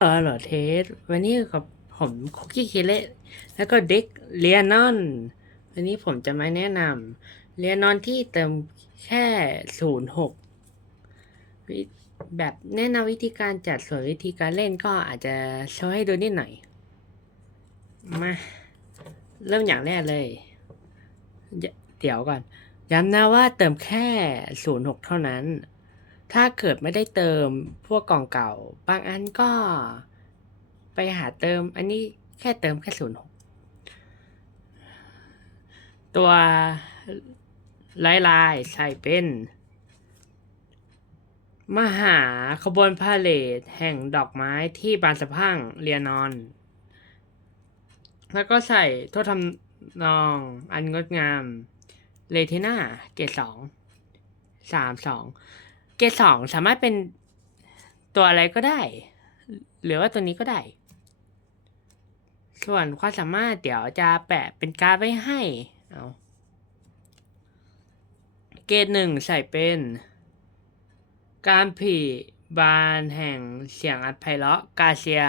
เออเหรอเทส วันนี้กับผมคุกกี้เคเลแล้วก็เด็กเลียนอน วันนี้ผมจะมาแนะนำเลียนอนที่เติมแค่ศูนย์หกแบบแนะนำวิธีการจัดส่วนวิธีการเล่นก็อาจจะโชว์ให้ดูนิดหน่อย มา เริ่มอย่างแรกเลย เดี๋ยวเดี๋ยวก่อน ย้ำนะว่าเติมแค่ศูนย์หกเท่านั้น ถ้าเกิดไม่ได้เติมพวกกล่องเก่า บางอันก็ไปหาเติม อันนี้แค่เติมแค่ศูนย์หกตัวลายลายใส่เป็น มหาขบวนพาเลทแห่งดอกไม้ที่บานสะพั่งเรียนอน แล้วก็ใส่โทษทำนองอันงดงามเลเทน่าเกรดสองสามสอง เกรดสองสามารถเป็นตัวอะไรก็ได้ หรือว่าตัวนี้ก็ได้ ส่วนความสามารถเดี๋ยวจะแปะเป็นการ์ดไว้ให้เอาเกรดหนึ่งใส่เป็น การผีบานแห่งเสียงอัดไพเราะกาเซีย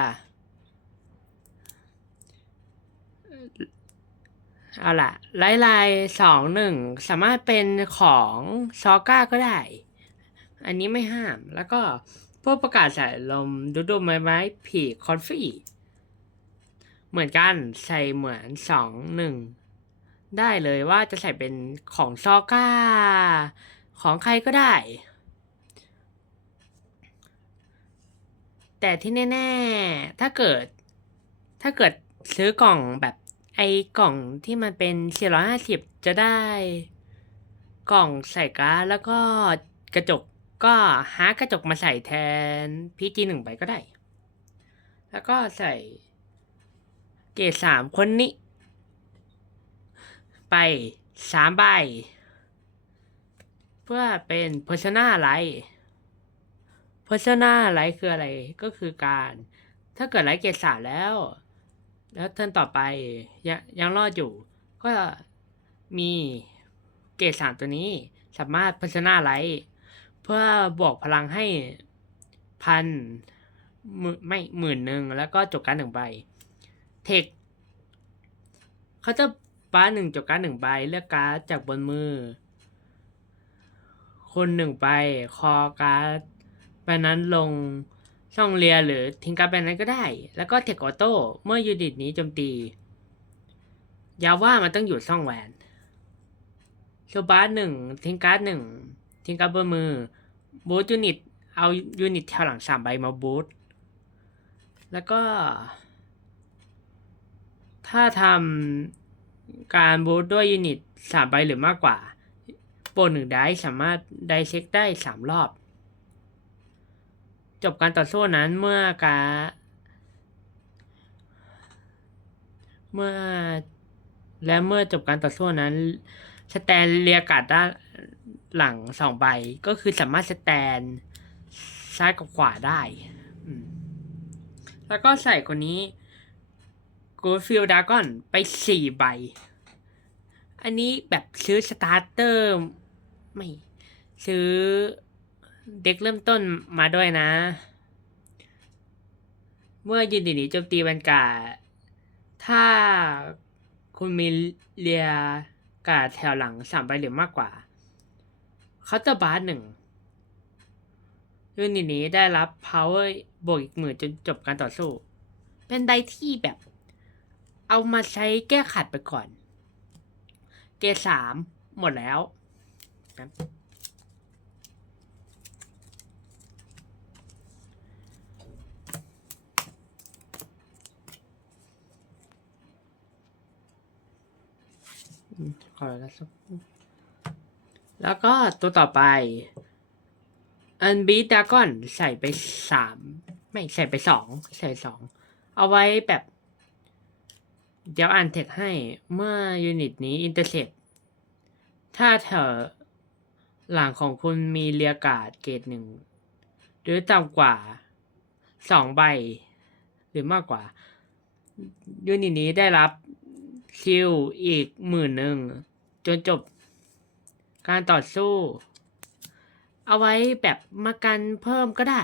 เอาล่ะลายลายสองหนึ่งสามารถเป็นของซอก้าก็ได้ อันนี้ไม่ห้าม แล้วก็พวกประกาศสายลมดูดูไม้ไม้ผีคอนฟี่ เหมือนกันใส่เหมือนสองหนึ่งได้เลยว่าจะใส่เป็นของซอก้า ของใครก็ได้ แต่ที่แน่ ๆ ถ้าเกิด ถ้าเกิดซื้อกล่องแบบไอ้กล่องที่มันเป็น 450 จะได้ กล่องใส่การ์ดแล้วก็กระจก ก็หากระจกมาใส่แทนพีจีหนึ่งไปก็ได้ แล้วก็ใส่เกรดสามคนนี้ ไปสามใบ เพื่อเป็น Persona Light Persona Light คืออะไรก็คือการ ถ้าเกิดไลท์เกรดสามแล้ว แล้วเทิร์นต่อไปยังยังรอดอยู่ ก็มีเกรดสามตัวนี้สามารถพัฒนาไลท์ เพื่อบวกพลังให้พันไม่หมื่นหนึ่งแล้วก็จบการหนึ่งใบเทคเขาจะป้าหนึ่งจบการหนึ่งใบเลือกการ์ดจากบนมือ คนหนึ่งใบคอการ์ดใบนั้นลงช่องเรียหรือทิ้งการ์ดใบนั้นก็ได้ แล้วก็เทคออโต้เมื่อยูนิตนี้โจมตี ยาว่ามันต้องอยู่ช่องแหวนโซบาร์หนึ่งทิ้งการ์ดหนึ่ง ทิ้งการ์ดบนมือ บูทยูนิต เอายูนิตแถวหลังสามใบมาบูทแล้วก็ ถ้าทำการบูทด้วยยูนิตสามใบหรือมากกว่าโปรหนึ่งได้สามารถได้เช็คได้สามรอบ จบการต่อสู้นั้นเมื่อการเมื่อและเมื่อจบการต่อสู้นั้น สแตนเรียการ์ดด้าน หลังสองใบก็คือสามารถสแตนซ้ายกับขวาได้ แล้วก็ใส่คนนี้กูฟิลดากอนไปสี่ใบ อันนี้แบบซื้อสตาร์เตอร์ไม่ซื้อเด็กเริ่มต้นมาด้วยนะ เมื่อยืนดีนี้โจมตีบรรกาศถ้าคุณมีเรียกาดแถวหลังสามใบหรือมากกว่า เขาจะบาสหนึ่งยูนิตนี้ได้รับ power บวกอีกหมื่นจนจบการต่อสู้ เป็นไดที่แบบ เอามาใช้แก้ขัดไปก่อน เกสามหมดแล้วครับอืมขอแล้วสักครู่ แล้วก็ตัวต่อไปอันบีดากอนใส่ไปสามไม่ใส่ไปสองใส่สองเอาไว้แบบ เดี๋ยวอ่านเทคให้เมื่อยูนิตนี้อินเตอร์เซปถ้าแถวหลังของคุณมีเรียกาดเกรดหนึ่ง หรือต่ำกว่าสองใบ หรือมากกว่า ยูนิตนี้ได้รับคิวอีกหมื่นหนึ่งจนจบ การต่อสู้ เอาไว้แบบมากันเพิ่มก็ได้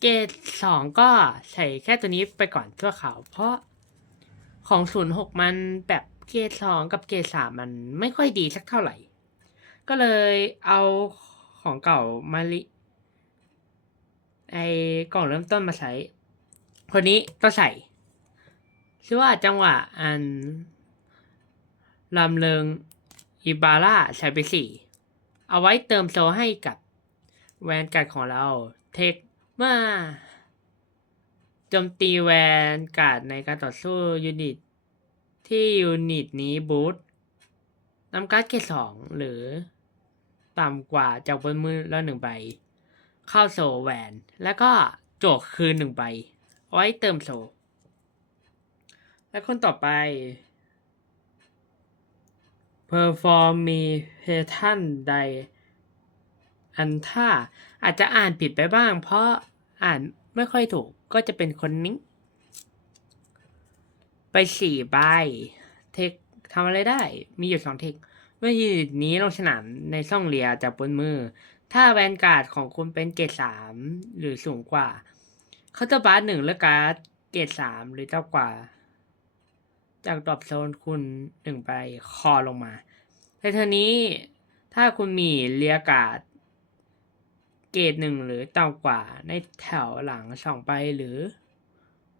เกรดสองก็ใส่แค่ตัวนี้ไปก่อนชั่วคราวเพราะของศูนย์หกมันแบบเกรดสองกับเกรดสามมันไม่ค่อยดีสักเท่าไหร่ ก็เลยเอาของเก่ามาลิไอกล่องเริ่มต้นมาใช้ คนนี้ก็ใส่ชื่อว่าจังหวะอันลำเริง อิบาร่าใส่ไปสี่เอาไว้เติมโซให้กับแวนการ์ดของเราเทคมาโจมตีแวนการ์ดในการต่อสู้ยูนิต ที่ยูนิตนี้บูทนำการ์ดเกรดสองหรือ ต่ำกว่าจากบนมือแล้วหนึ่งใบ เข้าโซแวน แล้วก็โจกคืนหนึ่งใบเอาไว้เติมโซ และคนต่อไป perform มี pattern ใด อันถ้าอาจจะอ่านผิดไปบ้าง เพราะอ่านไม่ค่อยถูกก็จะเป็นคนนี้ ไปสี่ใบเทคทำอะไรได้ มีอยู่สองเทค เมื่อยูนิตนี้ลงสนามในช่องเรียจากบนมือ ถ้าแวนการ์ดของคุณเป็นเกรดสามหรือสูงกว่า เขาจะบาร์หนึ่งและการ์ดเกรดสามหรือเท่ากว่า จากดรอปโซนคุณหนึ่งไปคอลงมา ในเทอร์นี้ถ้าคุณมีเรียกาดเกรดหนึ่งหรือต่ำกว่าในแถวหลังสองใบหรือ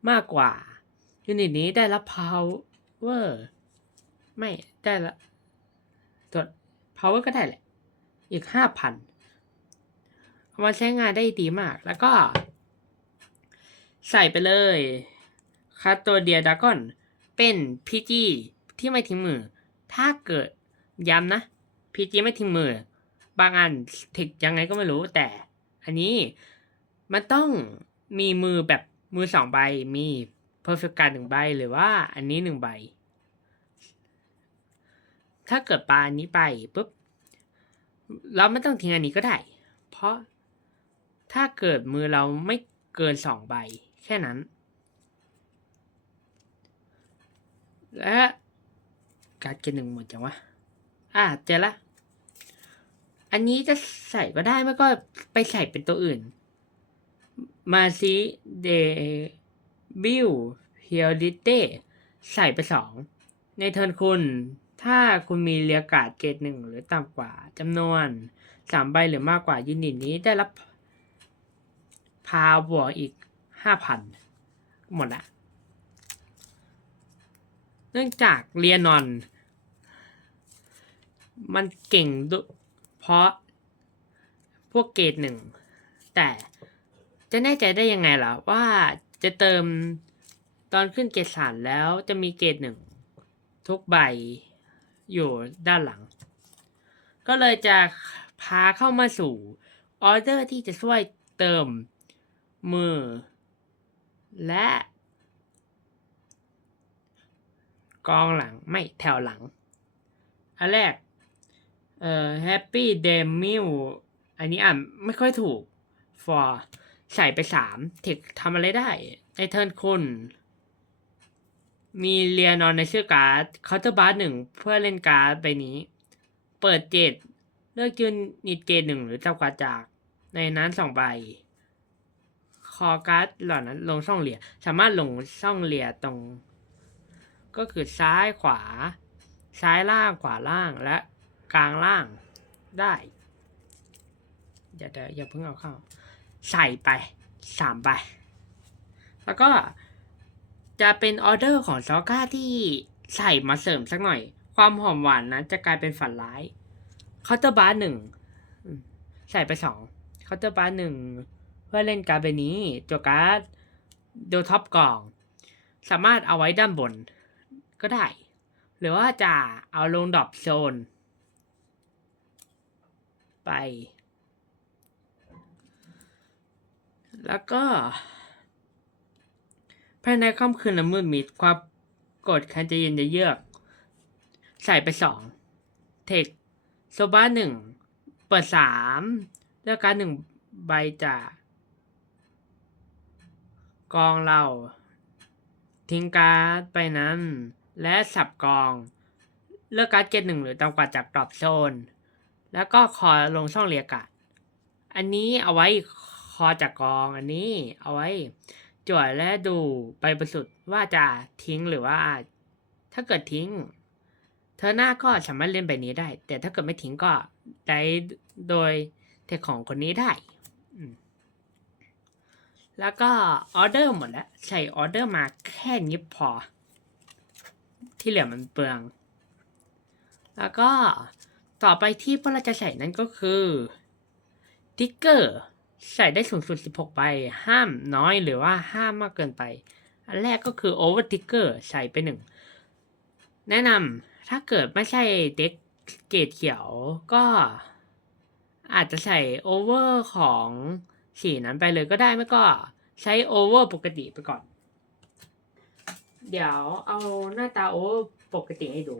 มากกว่า ยูนิตนี้ได้รับ power ไม่ได้ละตัว power ก็ได้แหละ อีกห้าพันเอามาใช้งานได้ดีมาก แล้วก็ ใส่ไปเลยคาตัวเดียดากอน เป็นพีจีที่ไม่ทิ้งมือ ถ้าเกิดย้ำนะพีจีไม่ทิ้งมือ บางอันเทคยังไงก็ไม่รู้แต่ อันนี้มันต้องมีมือแบบมือสองใบมีเพอร์เฟกการหนึ่งใบหรือว่าอันนี้หนึ่งใบ ถ้าเกิดปาอันนี้ไปปุ๊บเราไม่ต้องทิ้งอันนี้ก็ได้ เพราะถ้าเกิดมือเราไม่เกินสองใบ แค่นั้น และการเกณฑ์หนึ่งหมดจังวะ อะเจอละ อันนี้จะใส่ก็ได้ไม่ก็ไปใส่เป็นตัวอื่น มาซีเดบิลเฮียดิเต้ใส่ไปสอง ในเทิร์นคุณ ถ้าคุณมีเรียการ์ดเกรดหนึ่งหรือต่ำกว่าจำนวนสามใบหรือมากกว่ายูนิตนี้ได้รับพาบวกอีกห้าพันหมดละ นื่องจากเรียนอน มันเก่งเพราะพวกเกรดหนึ่ง แต่จะแน่ใจได้ยังไงล่ะ ว่าจะเติมตอนขึ้นเกรดสามแล้วจะมีเกรดหนึ่งทุกใบอยู่ด้านหลัง ก็เลยจะพาเข้ามาสู่ออเดอร์ที่จะช่วยเติมมือ และ กองหลังไม่แถวหลัง อันแรก เอ่อ Happy d e m i l อันนี้อ่านไม่ค่อยถูก for ใส่ไปสามเทคทำอะไรได้ในเทิร์นคุณ มีเรียนอนในชื่อการ์ดเคาน์เตอร์บาร์หนึ่งเพื่อเล่นการ์ดใบนี้ เปิดเจ็ดเลือกยูนิตเกตหนึ่งหรือเจ้ากว่าจากในนั้นสองใบ คอการ์ดเหล่านั้นลงช่องเหลี่ยสามารถลงช่องเหลี่ยตรง ก็คือซ้ายขวา ซ้ายล่างขวาล่างและกลางล่างได้อย่าเดี๋ยวอย่าเพิ่งเอาเข้า ใส่ไปสามใบแล้วก็จะเป็นออเดอร์ของซอก้าที่ใส่มาเสริมสักหน่อย ความหอมหวานนะจะกลายเป็นฝันร้ายเคาน์เตอร์บาร์หนึ่งใส่ไปสองเคาน์เตอร์บาร์หนึ่งเพื่อเล่นการ์ดใบนี้ตัวการ์ดดูท็อปกล่อง สามารถเอาไว้ด้านบน ก็ได้ หรือว่าจะเอาลงดรอปโซน ไป แล้วก็ ภายในค่ำคืนละมืดมิดความกดคันจะเย็นจะเยือก ใส่ไปสองเทคโซบ้าหนึ่งเปิดสามเลือกการหนึ่งใบจากกองเรา ทิ้งการ์ดไปนั้น และสับกอง เลือกการ์ดเกตหนึ่งหรือต่ำกว่าจากดรอปโซน แล้วก็คอลงช่องเรียกการ์ดอันนี้เอาไว้คอจากกอง อันนี้เอาไว้จวดและดูไปประสุดว่าจะทิ้งหรือว่าถ้าเกิดทิ้ง เธอหน้าก็สามารถเล่นใบนี้ได้ แต่ถ้าเกิดไม่ทิ้งก็ได้โดยเทคของคนนี้ได้ แล้วก็ออเดอร์หมดแล้ว ใส่ออเดอร์มาแค่นี้พอ ที่เหลือมันเปลือง แล้วก็ต่อไปที่พวกเราจะใส่นั่นก็คือติ๊กเกอร์ใส่ได้สูงสุด 16 ใบ ห้ามน้อยหรือว่าห้ามมากเกินไป อันแรกก็คือ Over Ticker ใส่ไปหนึ่ง แนะนำถ้าเกิดไม่ใช่เด็กเกรดเขียวก็อาจจะใส่ Over ของสีนั้นไปเลยก็ได้ไม่ก็ใช้ Over ปกติไปก่อน เดี๋ยวเอาหน้าตา Over ปกติให้ดู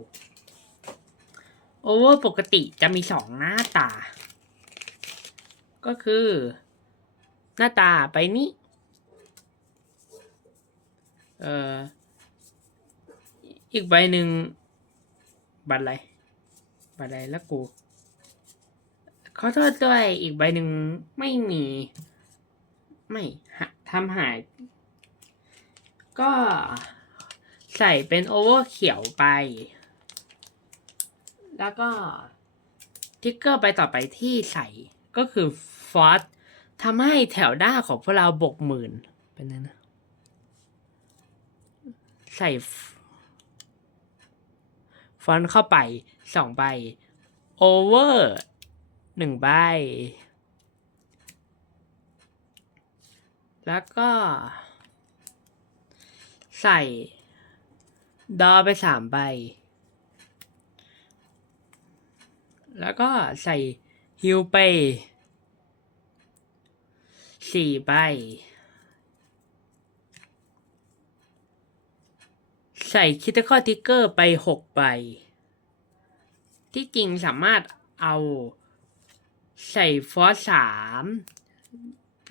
Over ปกติจะมีสองหน้าตา ก็คือ หน้าตาไปนี้เอ่ออีกใบหนึ่งบัตรอะไรบัตรอะไรแล้วกูขอโทษด้วยอีกใบหนึ่งไม่มี ไม่ทำหาย ก็ ใส่เป็นโอเวอร์เขียวไป แล้วก็ทิกเกอร์ไปต่อไปที่ใส่ก็คือฟอสทำให้แถวหน้าของพวกเราบกหมื่นเป็นไงนะ ใส่ฟฟอนต์เข้าไปสองใบโอเวอร์หนึ่งใบ แล้วก็ ใส่ ดอไปสามใบ แล้วก็ใส่ฮิวไปสี่ใบ ใส่คิตคอทิกเกอร์ไปหกใบ ที่จริงสามารถเอาใส่ฟอสสามเ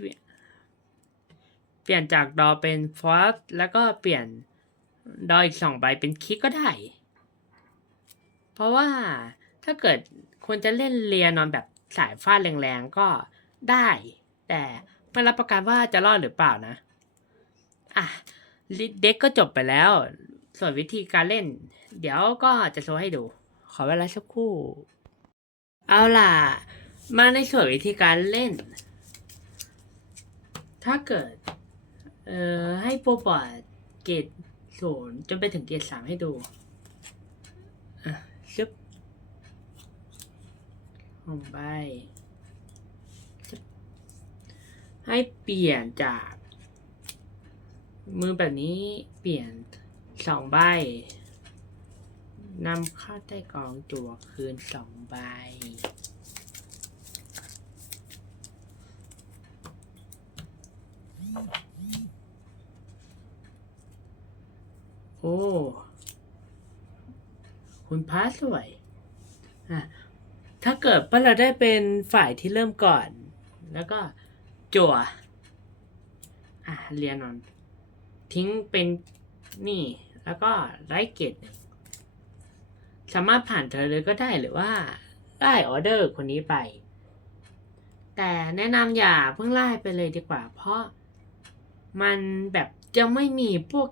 ปลี่ยนจากดอเป็นฟอสแล้วก็เปลี่ยน ดออีกสองใบเป็นคิกก็ได้ เพราะว่าถ้าเกิดควรจะเล่นเรียนอนแบบสายฟาดแรงๆก็ได้ แต่ไม่รับประกันว่าจะรอดหรือเปล่านะ อะเด็กก็จบไปแล้ว ส่วนวิธีการเล่น เดี๋ยวก็จะโชว์ให้ดู ขอเวลาสักครู่ เอาล่ะ มาในส่วนวิธีการเล่น ถ้าเกิด เอ่อให้โปรบอดเกรด ศูนย์จนไปถึงเกรดสามให้ดู อะชึบลงไปชึบให้เปลี่ยนจาก มือแบบนี้เปลี่ยนสองใบนำเข้าใต้กองจั่วคืนสองใบโอ้ คุณพาสวยอะถ้าเกิดว่าเราได้เป็นฝ่ายที่เริ่มก่อน แล้วก็จั่วอะเรียนนอน ทิ้งเป็นนี่ แล้วก็ไล่เกตสามารถผ่านเธอเลยก็ได้หรือว่าได้ออเดอร์คนนี้ไป แต่แนะนำอย่าเพิ่งไล่ไปเลยดีกว่า เพราะมันแบบจะไม่มีพวก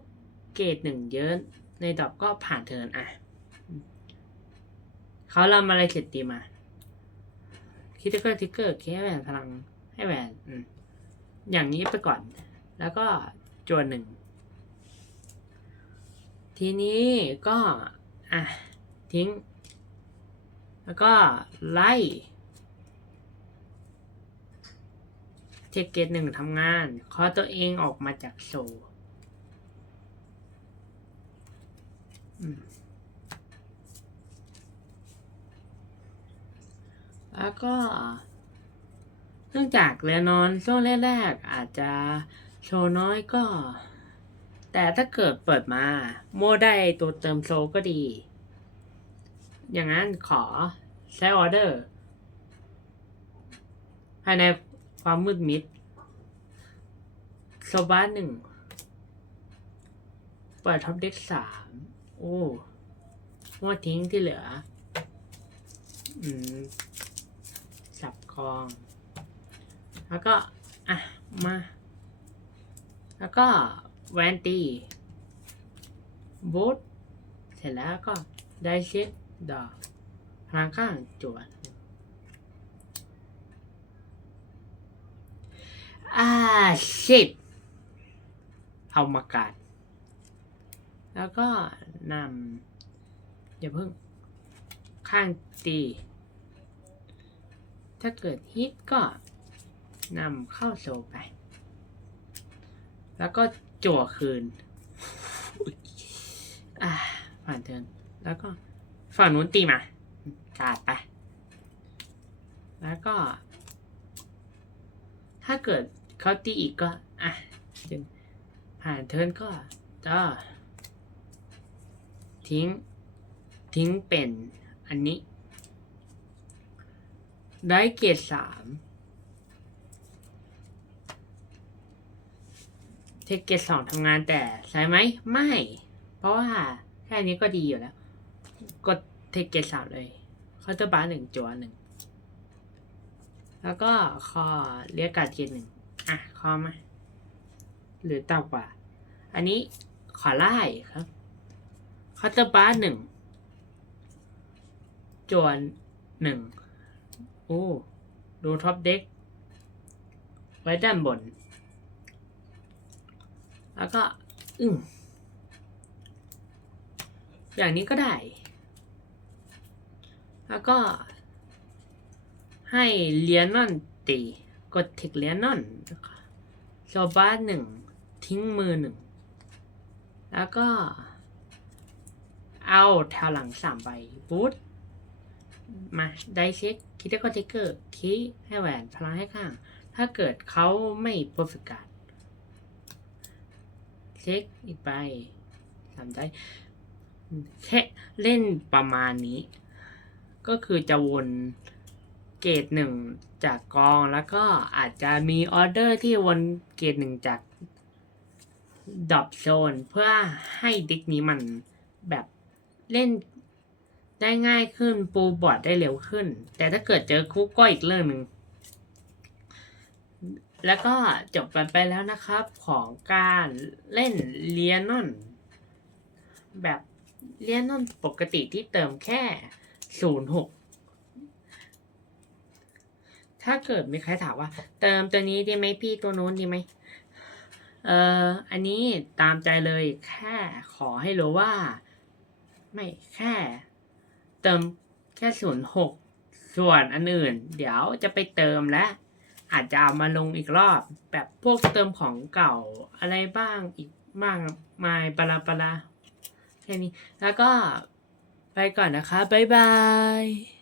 เกรดหนึ่งเยอะ ในดอกก็ผ่านเทินอะเขาเรามาอะไรเสร็จตีมา คิดก็ทิกเกอร์แค่แหวนพลังให้แหวนอืมอย่างนี้ไปก่อน แล้วก็จวนหนึ่ง ทีนี้ก็ อะ ทิ้ง แล้วก็ไล่เทคเกตหนึ่งทำงานขอตัวเองออกมาจากโซลอืม แล้วก็ เนื่องจากเรือนอนช่วงแรกๆอาจจะโชว์น้อยก็ แต่ถ้าเกิดเปิดมาโมได้ตัวเติมโซลก็ดี อย่างนั้นขอใช้ออเดอร์ ภายในความมืดมิดโซบ้าหนึ่งเปิดท็อปเด็กสาม โอ้โมทิ้งที่เหลือ อืม สับกอง แล้วก็ อะ มา แล้วก็แวนตีบูทเสร็จแล้วก็ได้เช็คดอกพลังข้างจวดอ่าสิบเอามากัด แล้วก็นำอย่าเพิ่งข้างตี ถ้าเกิดฮิตก็นำเข้าโซไป แล้วก็จั่วคืน อ่าผ่านเทินแล้วก็ฝั่งนู้นตีมากาดไป แล้วก็ ถ้าเกิดเขาตีอีกก็ อะผ่านเทินก็ก็ ทิ้ง ทิ้งเป็นอันนี้ ได้เกียรติสามเทคเกตสองทำงานแต่ใช่ไหมไม่ เพราะว่าแค่นี้ก็ดีอยู่แล้ว กดเทคเกตสามเลยเคาน์เตอร์บาร์หนึ่งจัวหนึ่งแล้วก็คอเรียกการเกียร์หนึ่งอะคอมา หรือต่ำกว่า อันนี้ขอไล่ครับ คาน์เตอร์บาร์หนึ่งจวนหนึ่งโอ้ดูท็อปเด็กไว้ด้านบน แล้วก็อึ้งอย่างนี้ก็ได้ แล้วก็ ให้เลียนอนตี กดเทคเลียนอนโซบ้าหนึ่ง ทิ้งมือหนึ่ง แล้วก็ เอาแถวหลังสามใบบูทมาได้เช็คคิดได้ก็เทคเกอร์คีให้แหวนพลังให้ข้าง ถ้าเกิดเขาไม่เพอร์เฟกต์การ์ดเช็คอีกใบทำได้แค่เล่นประมาณนี้ ก็คือจะวนเกรดหนึ่งจากกองแล้วก็อาจจะมีออเดอร์ที่วนเกรดหนึ่งจากดอปโซน เพื่อให้เด็กนี้มันแบบ เล่นได้ง่ายขึ้นปูบอร์ดได้เร็วขึ้น แต่ถ้าเกิดเจอคุกก็อีกเรื่องหนึ่ง แล้วก็จบกันไปแล้วนะครับของการเล่นเลียนอน แบบเลียนอนปกติที่เติมแค่ศูนย์หกถ้าเกิดมีใครถามว่า เติมตัวนี้ดีไหมพี่ตัวนู้นดีไหมเอออันนี้ตามใจเลยแค่ขอให้รู้ว่า ไม่แค่ เติมแค่ศูนย์หกส่วนอันอื่น เดี๋ยวจะไปเติมและ อาจจะเอามาลงอีกรอบ แบบพวกเติมของเก่าอะไรบ้างอีกบ้างมายปลาปลาแค่นี้แล้วก็ไปก่อนนะคะ บ๊ายบาย